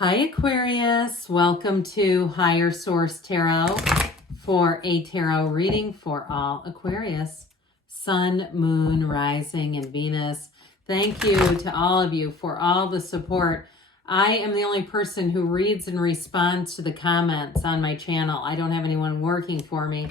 Hi Aquarius, welcome to Higher Source Tarot for a tarot reading for all Aquarius, Sun, Moon, Rising, and Venus. Thank you to all of you for all the support. I am the only person who reads and responds to the comments on my channel. I don't have anyone working for me,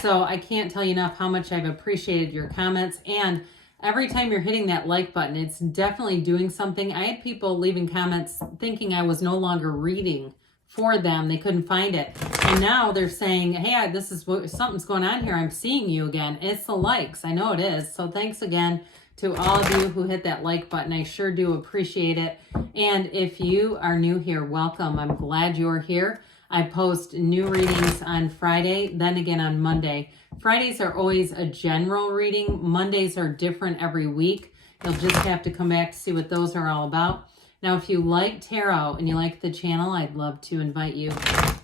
so I can't tell you enough how much I've appreciated your comments. And every time you're hitting that like button, it's definitely doing something. I had people leaving comments thinking I was no longer reading for them. They couldn't find it. And now they're saying, hey, this is something's going on here. I'm seeing you again. It's the likes. I know it is. So thanks again to all of you who hit that like button. I sure do appreciate it. And if you are new here, welcome. I'm glad you're here. I post new readings on Friday, then again on Monday. Fridays are always a general reading. Mondays are different every week. You'll just have to come back to see what those are all about. Now, if you like tarot and you like the channel, I'd love to invite you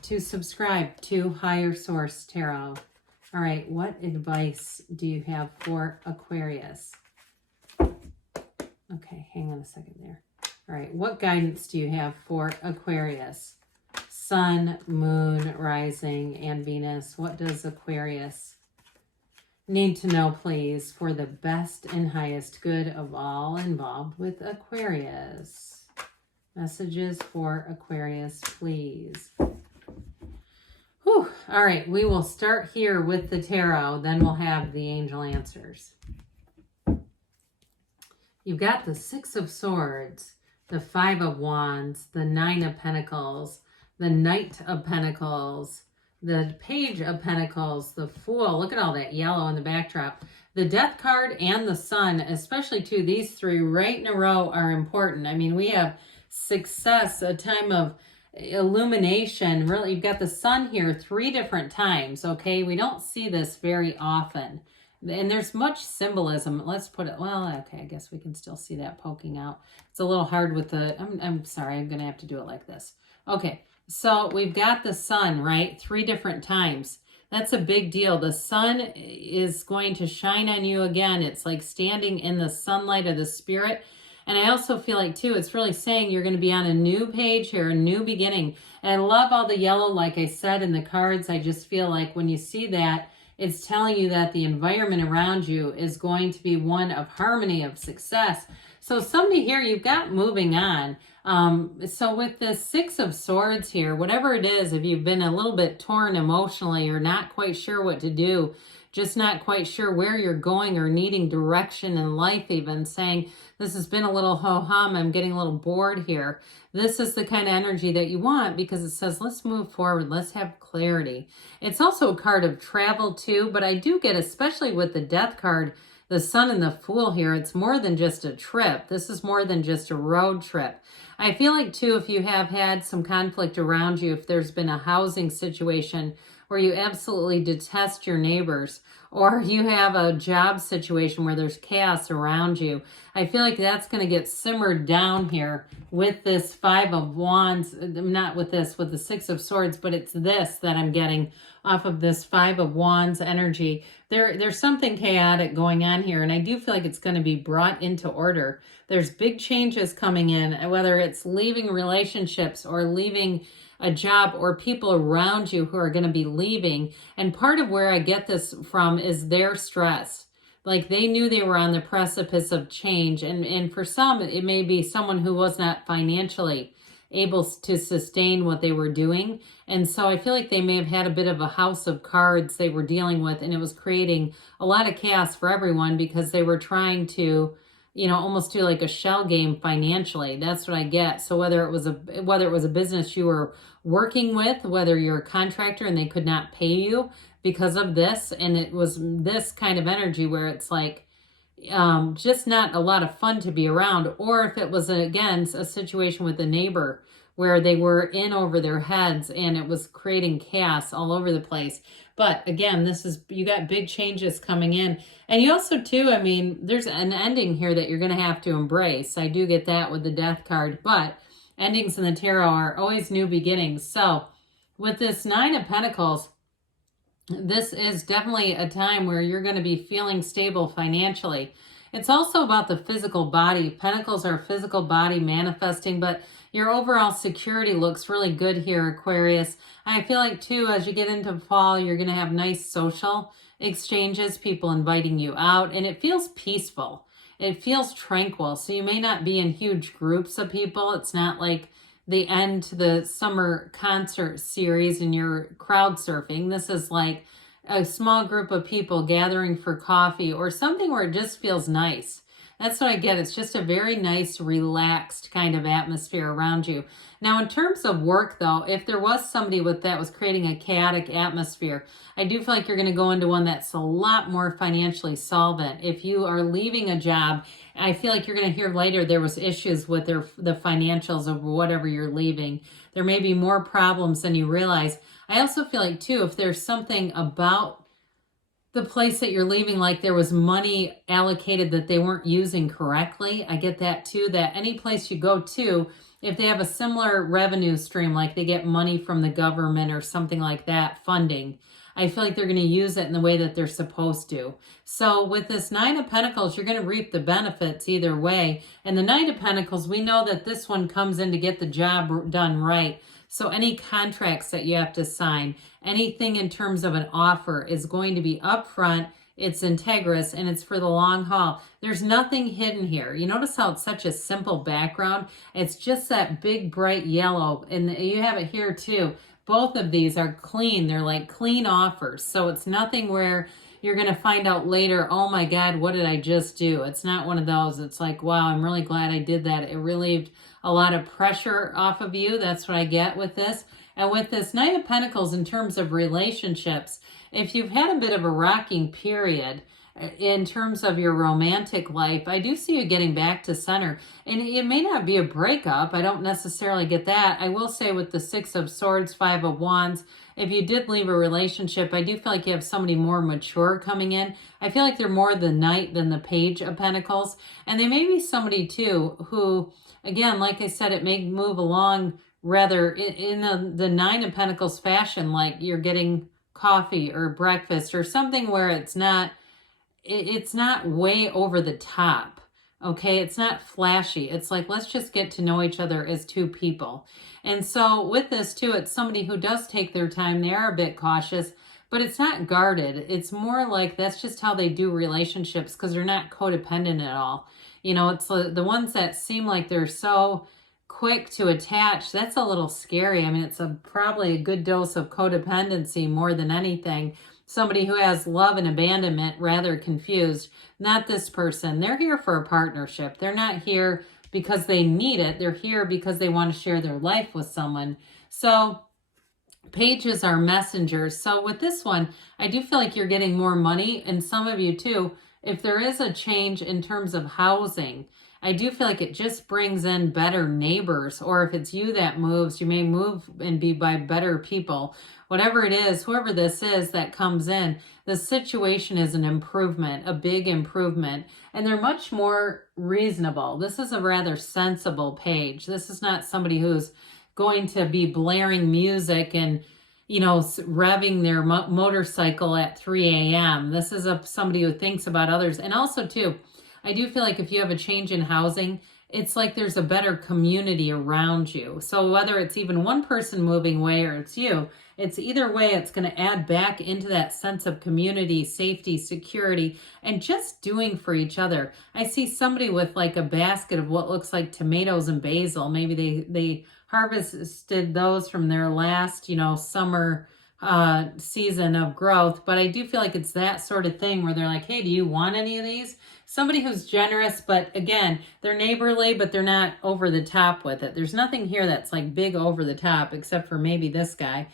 to subscribe to Higher Source Tarot. All right, what advice do you have for Aquarius? Okay, hang on a second there. All right, what guidance do you have for Aquarius? Sun, Moon, Rising, and Venus. What does Aquarius need to know, please, for the best and highest good of all involved with Aquarius? Messages for Aquarius, please. Whew. All right, we will start here with the tarot, then we'll have the angel answers. You've got the Six of Swords, the Five of Wands, the Nine of Pentacles, the Knight of Pentacles, the Page of Pentacles, the Fool. Look at all that yellow in the backdrop. The Death card and the Sun, especially too, these three right in a row are important. I mean, we have success, a time of illumination. Really, you've got the Sun here 3 different times, okay? We don't see this very often. And there's much symbolism. Let's put it, well, okay, I guess we can still see that poking out. It's a little hard with the, I'm sorry, I'm going to have to do it like this. Okay, so we've got the Sun, right? 3 different times. That's a big deal. The Sun is going to shine on you again. It's like standing in the sunlight of the Spirit. And I also feel like, too, it's really saying you're going to be on a new page here, a new beginning. And I love all the yellow, like I said, in the cards. I just feel like when you see that, it's telling you that the environment around you is going to be one of harmony, of success. So somebody here, you've got moving on. So with this Six of Swords here, whatever it is, if you've been a little bit torn emotionally or not quite sure what to do, just not quite sure where you're going or needing direction in life, even saying, this has been a little ho-hum, I'm getting a little bored here. This is the kind of energy that you want because it says, let's move forward, let's have clarity. It's also a card of travel too, but I do get, especially with the Death card, the Sun and the Fool here, it's more than just a trip. This is more than just a road trip. I feel like too, if you have had some conflict around you, if there's been a housing situation where you absolutely detest your neighbors, or you have a job situation where there's chaos around you, I feel like that's going to get simmered down here with this Five of Wands, not with this, with the Six of Swords, but it's this that I'm getting off of this Five of Wands energy. There's something chaotic going on here, and I do feel like it's going to be brought into order. There's big changes coming in, whether it's leaving relationships or leaving a job or people around you who are going to be leaving. And part of where I get this from is their stress. Like they knew they were on the precipice of change. And for some, it may be someone who was not financially able to sustain what they were doing. And so I feel like they may have had a bit of a house of cards they were dealing with, and it was creating a lot of chaos for everyone because they were trying to, you know, almost do like a shell game financially. That's what I get. So whether it was a business you were working with, whether you're a contractor and they could not pay you because of this, and it was this kind of energy where it's like just not a lot of fun to be around, or if it was again a situation with a neighbor where they were in over their heads and it was creating chaos all over the place. But again, this is, you got big changes coming in. And you also too, I mean, there's an ending here that you're going to have to embrace. I do get that with the Death card, but endings in the tarot are always new beginnings. So with this Nine of Pentacles, this is definitely a time where you're going to be feeling stable financially. It's also about the physical body. Pentacles are physical body manifesting, but your overall security looks really good here, Aquarius. I feel like, too, as you get into fall, you're going to have nice social exchanges, people inviting you out, and it feels peaceful. It feels tranquil. So you may not be in huge groups of people. It's not like the end to the summer concert series and you're crowd surfing. This is like a small group of people gathering for coffee or something where it just feels nice. That's what I get. It's just a very nice, relaxed kind of atmosphere around you. Now, in terms of work, though, if there was somebody with that was creating a chaotic atmosphere, I do feel like you're going to go into one that's a lot more financially solvent. If you are leaving a job, I feel like you're going to hear later there was issues with the financials of whatever you're leaving. There may be more problems than you realize. I also feel like, too, if there's something about the place that you're leaving, like there was money allocated that they weren't using correctly. I get that too, that any place you go to, if they have a similar revenue stream, like they get money from the government or something like that, funding, I feel like they're going to use it in the way that they're supposed to. So with this Nine of Pentacles, you're going to reap the benefits either way. And the Nine of Pentacles, we know that this one comes in to get the job done right. So any contracts that you have to sign, anything in terms of an offer is going to be upfront, it's integrous, and it's for the long haul. There's nothing hidden here. You notice how it's such a simple background? It's just that big, bright yellow, and you have it here too. Both of these are clean. They're like clean offers. So it's nothing where you're going to find out later, oh my God, what did I just do? It's not one of those. It's like, wow, I'm really glad I did that. It relieved a lot of pressure off of you. That's what I get with this. And with this Knight of Pentacles, in terms of relationships, if you've had a bit of a rocking period in terms of your romantic life, I do see you getting back to center. And it may not be a breakup. I don't necessarily get that. I will say with the Six of Swords, Five of Wands, if you did leave a relationship, I do feel like you have somebody more mature coming in. I feel like they're more the Knight than the Page of Pentacles. And they may be somebody too who, again, like I said, it may move along rather in the Nine of Pentacles fashion, like you're getting coffee or breakfast or something where it's not way over the top. Okay, it's not flashy. It's like, let's just get to know each other as two people. And so with this too, it's somebody who does take their time. They are a bit cautious, but it's not guarded. It's more like that's just how they do relationships because they're not codependent at all. You know, it's the ones that seem like they're so quick to attach. That's a little scary. I mean, it's probably a good dose of codependency more than anything. Somebody who has love and abandonment, rather confused. Not this person. They're here for a partnership. They're not here because they need it. They're here because they want to share their life with someone. So pages are messengers. So with this one, I do feel like you're getting more money, and some of you too. If there is a change in terms of housing, I do feel like it just brings in better neighbors, or if it's you that moves, you may move and be by better people. Whatever it is, whoever this is that comes in, the situation is an improvement, a big improvement, and they're much more reasonable. This is a rather sensible page. This is not somebody who's going to be blaring music and, you know, revving their motorcycle at 3 a.m. This is somebody who thinks about others. And also, too, I do feel like if you have a change in housing, it's like there's a better community around you. So whether it's even one person moving away or it's you, it's either way, it's going to add back into that sense of community, safety, security, and just doing for each other. I see somebody with like a basket of what looks like tomatoes and basil. Maybe they harvested those from their last, you know, summer season of growth. But I do feel like it's that sort of thing where they're like, hey, do you want any of these? Somebody who's generous, but again, they're neighborly, but they're not over the top with it. There's nothing here that's like big over the top, except for maybe this guy.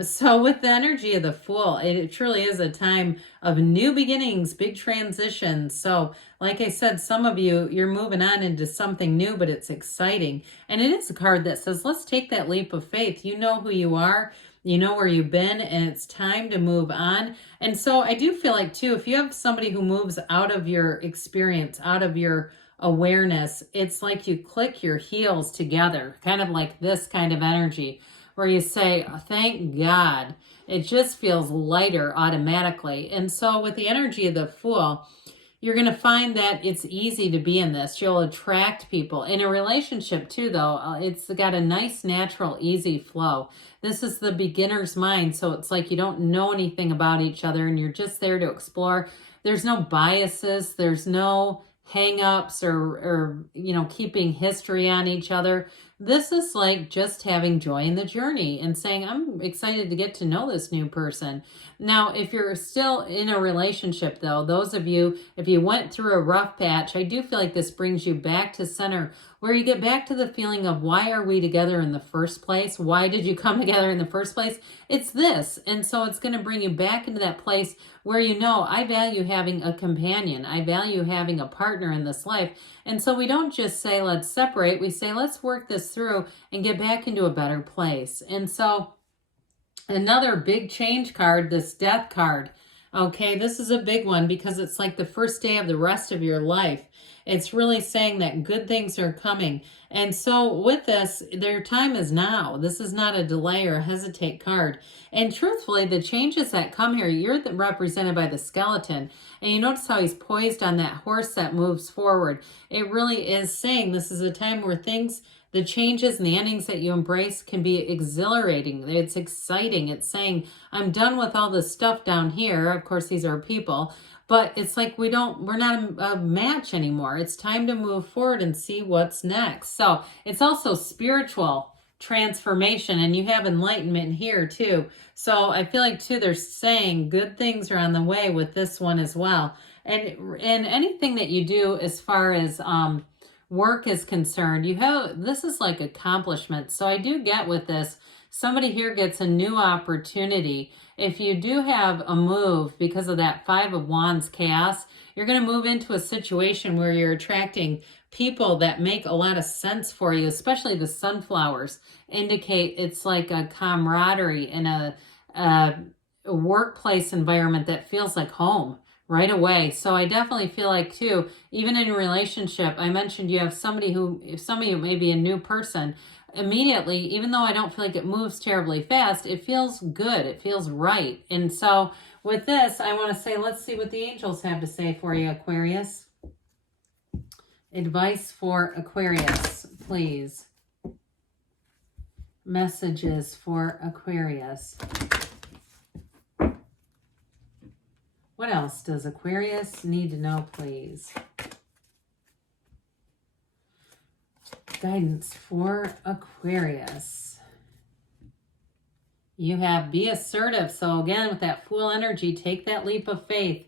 So with the energy of the Fool, it truly is a time of new beginnings, big transitions. So like I said, some of you, you're moving on into something new, but it's exciting. And it is a card that says, let's take that leap of faith. You know who you are. You know where you've been, and it's time to move on. And so I do feel like, too, if you have somebody who moves out of your experience, out of your awareness, it's like you click your heels together, kind of like this kind of energy, where you say, oh, thank God. It just feels lighter automatically. And so with the energy of the Fool, you're going to find that it's easy to be in this. You'll attract people. In a relationship too, though, it's got a nice, natural, easy flow. This is the beginner's mind, so it's like you don't know anything about each other and you're just there to explore. There's no biases. There's no hang-ups or keeping history on each other. This is like just having joy in the journey and saying, I'm excited to get to know this new person. Now, if you're still in a relationship, though, those of you, if you went through a rough patch, I do feel like this brings you back to center, where you get back to the feeling of, why are we together in the first place? Why did you come together in the first place? It's this. And so it's going to bring you back into that place where I value having a companion. I value having a partner in this life. And so we don't just say, let's separate. We say, let's work this through and get back into a better place. And so another big change card, this death card. Okay, this is a big one because it's like the first day of the rest of your life. It's really saying that good things are coming. And so with this, their time is now. This is not a delay or a hesitate card. And truthfully, the changes that come here, you're represented by the skeleton. And you notice how he's poised on that horse that moves forward. It really is saying this is a time where the changes and the endings that you embrace can be exhilarating. It's exciting. It's saying, I'm done with all this stuff down here. Of course, these are people. But it's like we're not a match anymore. It's time to move forward and see what's next. So it's also spiritual transformation, and you have enlightenment here too. So I feel like too, they're saying good things are on the way with this one as well. And anything that you do as far as work is concerned, this is like accomplishment. So I do get with this, somebody here gets a new opportunity. If you do have a move because of that Five of Wands chaos, you're going to move into a situation where you're attracting people that make a lot of sense for you, especially the sunflowers indicate it's like a camaraderie in a workplace environment that feels like home right away. So I definitely feel like too, even in a relationship, I mentioned you have somebody who, if some of you may be a new person, immediately, even though I don't feel like it moves terribly fast, it feels good. It feels right. And so with this, I want to say, let's see what the angels have to say for you, Aquarius. Advice for Aquarius, please. Messages for Aquarius. What else does Aquarius need to know, please? Guidance for Aquarius. You have be assertive. So again, with that Fool energy, take that leap of faith.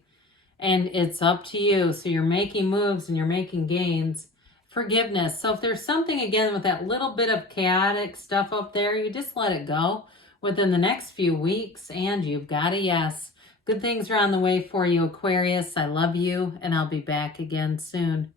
And it's up to you. So you're making moves and you're making gains. Forgiveness. So if there's something, again, with that little bit of chaotic stuff up there, you just let it go within the next few weeks. And you've got a yes. Good things are on the way for you, Aquarius. I love you, and I'll be back again soon.